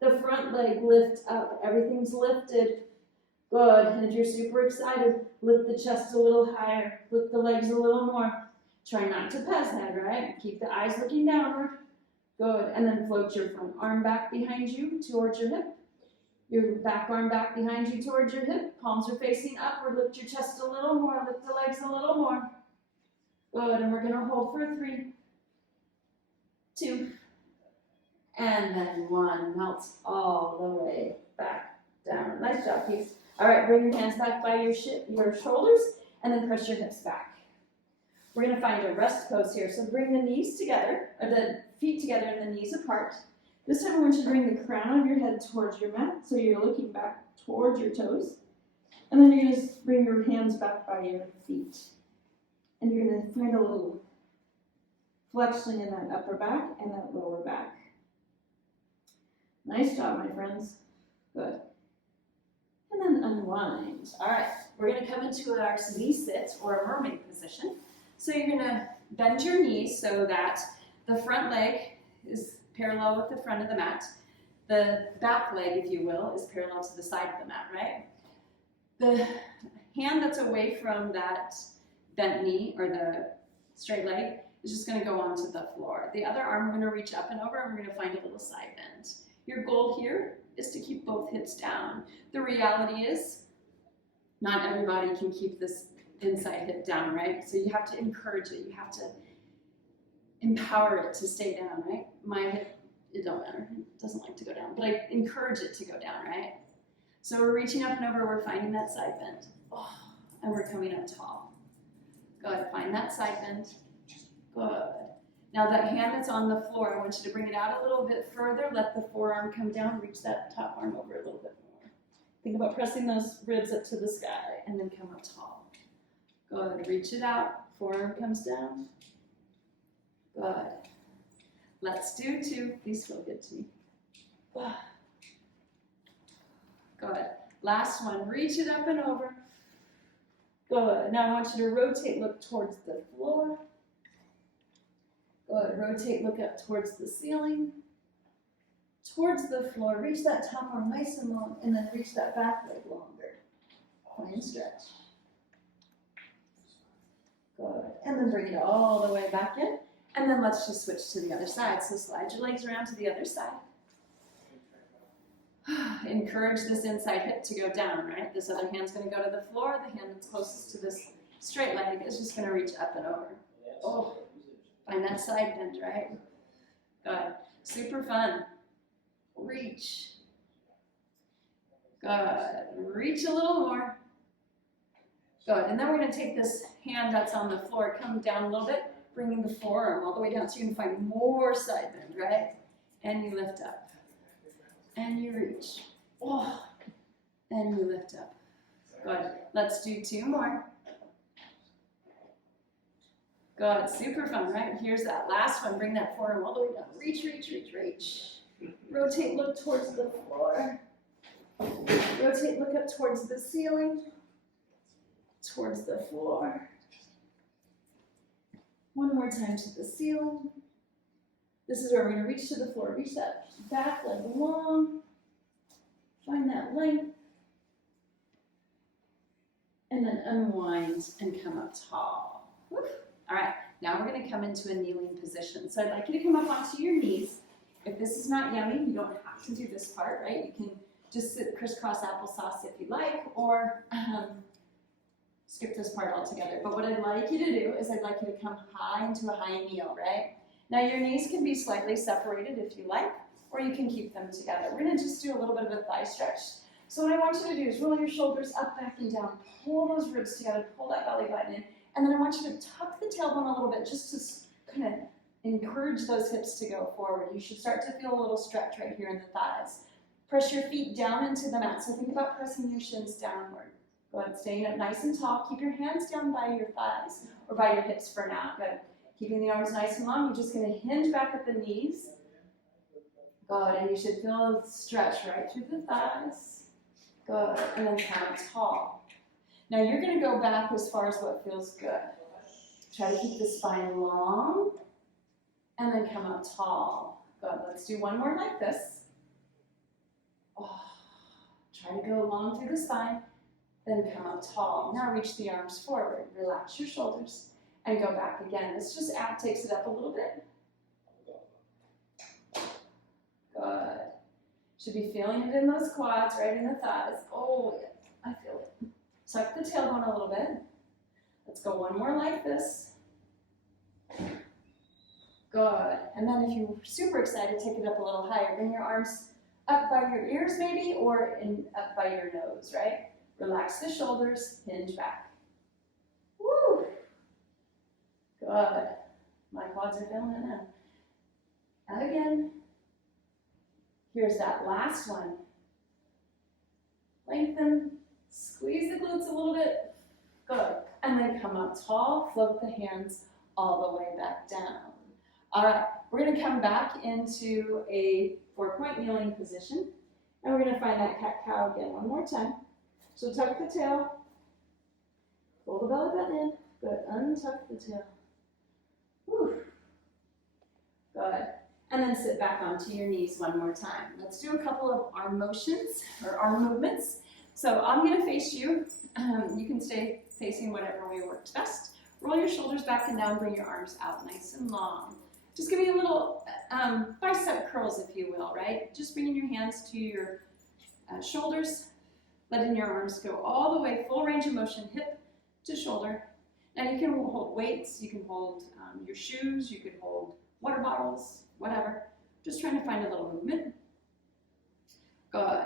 The front leg lift up. Everything's lifted. Good. And if you're super excited, lift the chest a little higher. Lift the legs a little more. Try not to pez head, right? Keep the eyes looking downward. Good. And then float your front arm back behind you towards your hip. Your back arm back behind you towards your hip. Palms are facing upward. Lift your chest a little more. Lift the legs a little more. Good. And we're going to hold for 3, 2, and then 1. Melt all the way back down. Nice job, peeps. All right, bring your hands back by your shoulders, and then press your hips back. We're going to find a rest pose here. So bring the knees together, or the feet together and the knees apart. This time I want you to bring the crown of your head towards your mat, so you're looking back towards your toes. And then you're going to bring your hands back by your feet. And you're going to find a little flexion in that upper back and that lower back. Nice job, my friends. Good. And then unwind. All right, we're going to come into our knee sit or a mermaid position. So you're going to bend your knees so that the front leg is parallel with the front of the mat. The back leg, if you will, is parallel to the side of the mat, right? The hand that's away from that bent knee or the straight leg is just going to go onto the floor. The other arm, we're going to reach up and over, and we're going to find a little side bend. Your goal here is to keep both hips down. The reality is, not everybody can keep this inside hip down, right? So you have to encourage it. You have to empower it to stay down, right? My hip, it don't matter. It doesn't like to go down, but I encourage it to go down, right? So we're reaching up and over, we're finding that side bend. Oh, and we're coming up tall. Good, find that side bend. Good. Now that hand that's on the floor, I want you to bring it out a little bit further. Let the forearm come down, reach that top arm over a little bit more. Think about pressing those ribs up to the sky and then come up tall. Good, reach it out, forearm comes down. Good. Let's do two. These feel good to me. Good. Last one. Reach it up and over. Good. Now I want you to rotate, look towards the floor. Good. Rotate, look up towards the ceiling. Towards the floor. Reach that top arm nice and long, and then reach that back leg longer. Fine stretch. Good. And then bring it all the way back in. And then let's just switch to the other side. So slide your legs around to the other side. Encourage this inside hip to go down, right? This other hand's going to go to the floor. The hand that's closest to this straight leg is just going to reach up and over. Oh, find that side bend, right? Good. Super fun. Reach. Good. Reach a little more. Good. And then we're going to take this hand that's on the floor, come down a little bit, bringing the forearm all the way down so you can find more side bend, right? And you lift up. And you reach. Oh, and you lift up. Good. Let's do two more. Good. Super fun, right? Here's that last one. Bring that forearm all the way down. Reach, reach, reach, reach. Rotate, look towards the floor. Rotate, look up towards the ceiling. Towards the floor. One more time to the ceiling. This is where we're going to reach to the floor. Reach that back leg long. Find that length. And then unwind and come up tall. Woo. All right, now we're going to come into a kneeling position. So I'd like you to come up onto your knees. If this is not yummy, you don't have to do this part, right? You can just sit crisscross applesauce if you like, or skip this part altogether. But what I'd like you to do is I'd like you to come high into a high kneel, right? Now your knees can be slightly separated if you like, or you can keep them together. We're going to just do a little bit of a thigh stretch. So what I want you to do is roll your shoulders up, back, and down. Pull those ribs together, pull that belly button in, and then I want you to tuck the tailbone a little bit just to kind of encourage those hips to go forward. You should start to feel a little stretch right here in the thighs. Press your feet down into the mat. So think about pressing your shins downward. Go ahead, staying up nice and tall. Keep your hands down by your thighs or by your hips for now. Good. Keeping the arms nice and long. You're just going to hinge back at the knees. Good. And you should feel a stretch right through the thighs. Good. And then come tall. Now you're going to go back as far as what feels good. Try to keep the spine long. And then come up tall. Good. Let's do one more like this. Oh, try to go long through the spine. Then come up tall. Now reach the arms forward. Relax your shoulders. And go back again. This just takes it up a little bit. Good. Should be feeling it in those quads, right in the thighs. Oh, yeah, I feel it. Tuck the tailbone a little bit. Let's go one more like this. Good. And then if you're super excited, take it up a little higher. Bring your arms up by your ears maybe, or up by your nose, right? Relax the shoulders, hinge back. Woo! Good. My quads are feeling it now. Out again. Here's that last one. Lengthen, squeeze the glutes a little bit. Good. And then come up tall, float the hands all the way back down. All right, we're going to come back into a 4-point kneeling position. And we're going to find that cat-cow again one more time. So tuck the tail, pull the belly button in. Good. Untuck the tail. Whew. Good. And then sit back onto your knees one more time. Let's do a couple of arm motions or arm movements. So I'm going to face you. You can stay facing whatever way works best. Roll your shoulders back and down. Bring your arms out nice and long. Just give me a little bicep curls, if you will, right? Just bringing your hands to your shoulders, letting your arms go all the way, full range of motion, hip to shoulder. Now you can hold weights, you can hold your shoes, you can hold water bottles, whatever. Just trying to find a little movement. Good.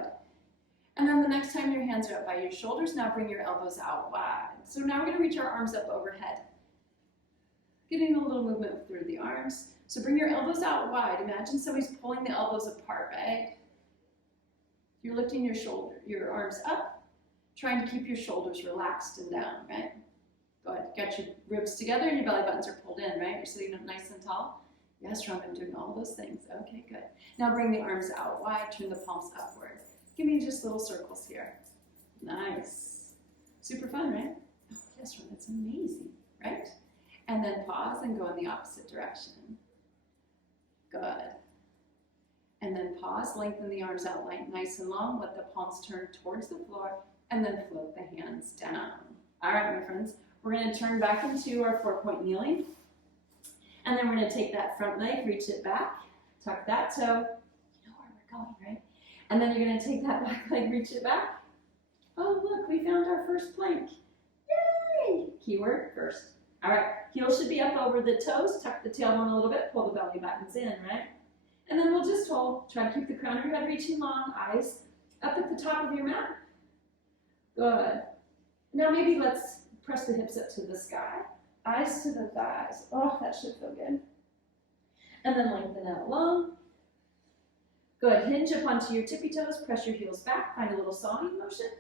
And then the next time your hands are up by your shoulders, now bring your elbows out wide. So now we're going to reach our arms up overhead. Getting a little movement through the arms. So bring your elbows out wide. Imagine somebody's pulling the elbows apart, right? You're lifting your arms up, trying to keep your shoulders relaxed and down, right? Good. Got your ribs together and your belly buttons are pulled in, right? You're sitting up nice and tall. Yes, Ron, I'm doing all those things. Okay, good. Now bring the arms out wide, turn the palms upward. Give me just little circles here. Nice. Super fun, right? Oh, yes, Ron, that's amazing, right? And then pause and go in the opposite direction. Good. And then pause, lengthen the arms out nice and long, let the palms turn towards the floor, and then float the hands down. All right, my friends, we're going to turn back into our 4-point kneeling. And then we're going to take that front leg, reach it back, tuck that toe. You know where we're going, right? And then you're going to take that back leg, reach it back. Oh, look, we found our first plank. Yay! Keyword first. All right, heels should be up over the toes, tuck the tailbone a little bit, pull the belly buttons in, right? And then we'll just hold, try to keep the crown of your head reaching long, eyes up at the top of your mat. Good. Now maybe let's press the hips up to the sky, eyes to the thighs. Oh, that should feel good. And then lengthen out long. Good, hinge up onto your tippy toes, press your heels back, find a little sawing motion.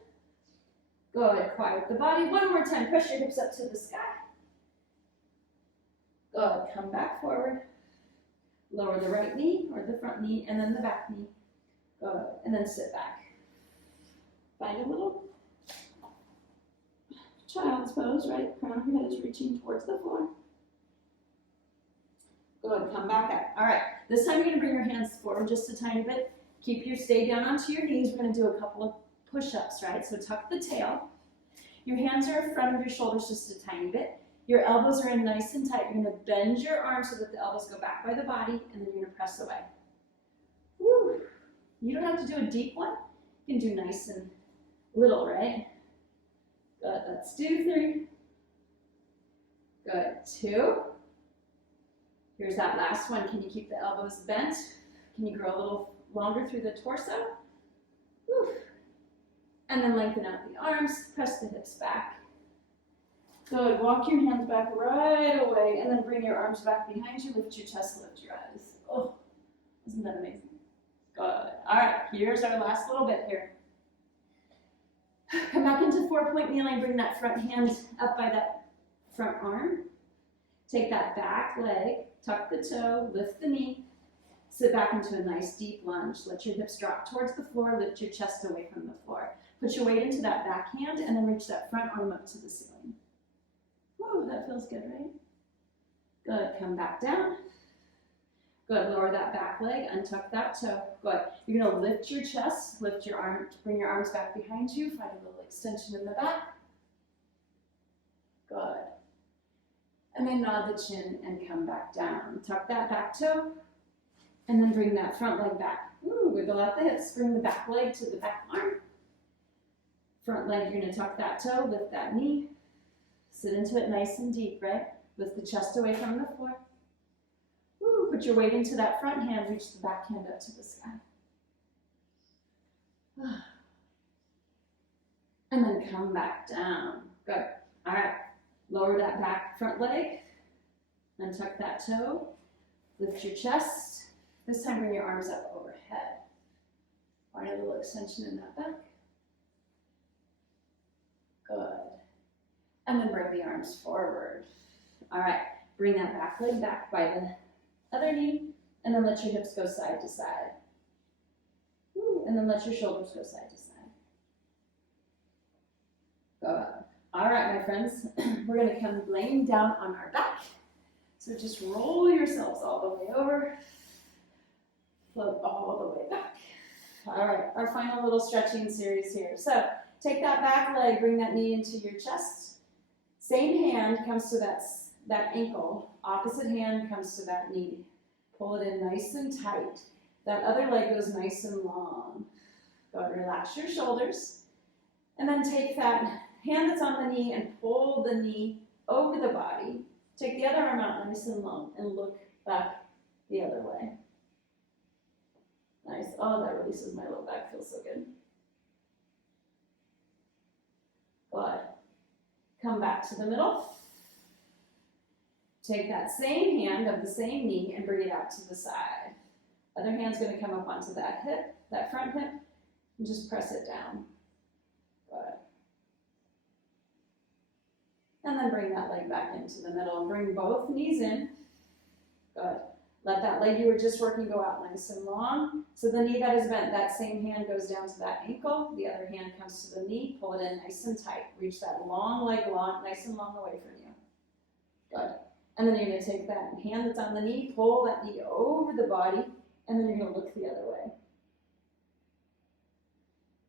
Good, quiet the body. One more time, press your hips up to the sky. Good, come back forward. Lower the right knee or the front knee and then the back knee. Good, and then sit back. Find a little child's pose, right? Crown of your head is reaching towards the floor. Good, come back up. All right, this time you're going to bring your hands forward just a tiny bit. Stay down onto your knees. We're going to do a couple of push-ups, right? So tuck the tail. Your hands are in front of your shoulders just a tiny bit. Your elbows are in nice and tight. You're going to bend your arms so that the elbows go back by the body, and then you're going to press away. Woo. You don't have to do a deep one. You can do nice and little, right? Good. Let's do 3. Good. 2. Here's that last one. Can you keep the elbows bent? Can you grow a little longer through the torso? Woo. And then lengthen out the arms. Press the hips back. Good, walk your hands back right away, and then bring your arms back behind you, lift your chest, lift your eyes. Oh, isn't that amazing? Good. All right, here's our last little bit here. Come back into 4-point kneeling, bring that front hand up by that front arm. Take that back leg, tuck the toe, lift the knee, sit back into a nice deep lunge. Let your hips drop towards the floor, lift your chest away from the floor. Put your weight into that back hand, and then reach that front arm up to the ceiling. Whoa, that feels good, right? Good, come back down. Good, lower that back leg, untuck that toe. Good, you're gonna lift your chest, lift your arm, bring your arms back behind you, find a little extension in the back. Good. And then nod the chin and come back down. Tuck that back toe, and then bring that front leg back. Ooh, wiggle out the hips, bring the back leg to the back arm. Front leg, you're gonna tuck that toe, lift that knee. Sit into it nice and deep, right? Lift the chest away from the floor. Woo, put your weight into that front hand, reach the back hand up to the sky. And then come back down. Good. All right. Lower that back front leg. Untuck that toe. Lift your chest. This time bring your arms up overhead. Find a little extension in that back. Good. And then bring the arms forward. All right, bring that back leg back by the other knee, and then let your hips go side to side. Woo. And then let your shoulders go side to side. Good. All right, my friends, we're gonna come laying down on our back. So just roll yourselves all the way over, float all the way back. All right, our final little stretching series here. So take that back leg, bring that knee into your chest. Same hand comes to that ankle. Opposite hand comes to that knee. Pull it in nice and tight. That other leg goes nice and long. Go and relax your shoulders. And then take that hand that's on the knee and pull the knee over the body. Take the other arm out nice and long and look back the other way. Nice. Oh, that releases my low back. Feels so good. Good. Come back to the middle. Take that same hand of the same knee and bring it out to the side. Other hand's going to come up onto that hip, that front hip, and just press it down. Good. And then bring that leg back into the middle and bring both knees in. Good. Let that leg you were just working go out nice and long. So the knee that is bent, that same hand goes down to that ankle. The other hand comes to the knee. Pull it in nice and tight. Reach that long leg nice and long away from you. Good. And then you're going to take that hand that's on the knee, pull that knee over the body, and then you're going to look the other way.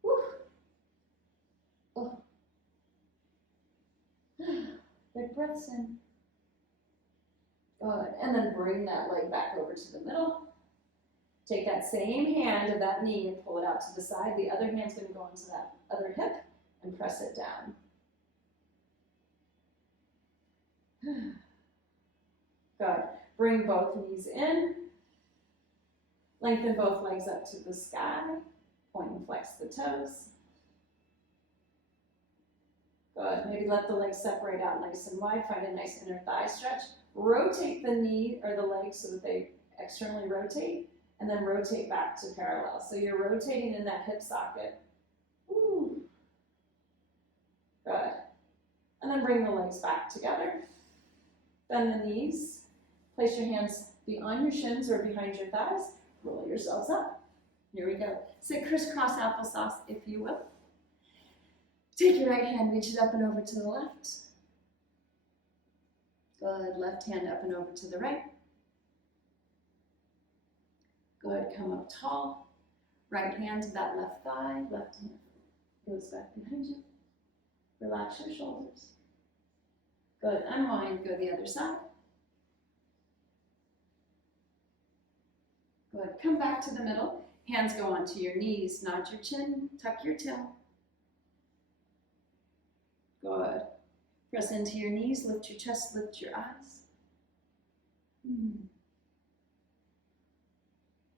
Whew. Oh. Big breaths in. Good. And then bring that leg back over to the middle. Take that same hand of that knee and pull it out to the side. The other hand's going to go into that other hip and press it down. Good. Bring both knees in. Lengthen both legs up to the sky. Point and flex the toes. Good. Maybe let the legs separate out nice and wide. Find a nice inner thigh stretch. Rotate the knee or the legs so that they externally rotate, and then rotate back to parallel. So you're rotating in that hip socket. Ooh. Good. And then bring the legs back together. Bend the knees. Place your hands behind your shins or behind your thighs. Roll yourselves up. Here we go. Sit crisscross applesauce, if you will. Take your right hand, reach it up and over to the left. Good. Left hand up and over to the right. Good. Come up tall. Right hand to that left thigh. Left hand goes back behind you. Relax your shoulders. Good. Unwind. Go the other side. Good. Come back to the middle. Hands go onto your knees. Nod your chin. Tuck your tail. Good. Press into your knees. Lift your chest. Lift your eyes.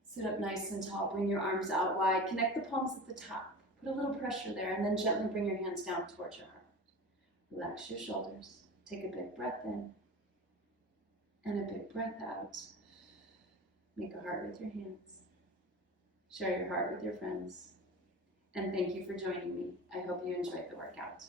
Sit up nice and tall. Bring your arms out wide. Connect the palms at the top. Put a little pressure there, and then gently bring your hands down towards your heart. Relax your shoulders. Take a big breath in and a big breath out. Make a heart with your hands. Share your heart with your friends. And thank you for joining me. I hope you enjoyed the workout.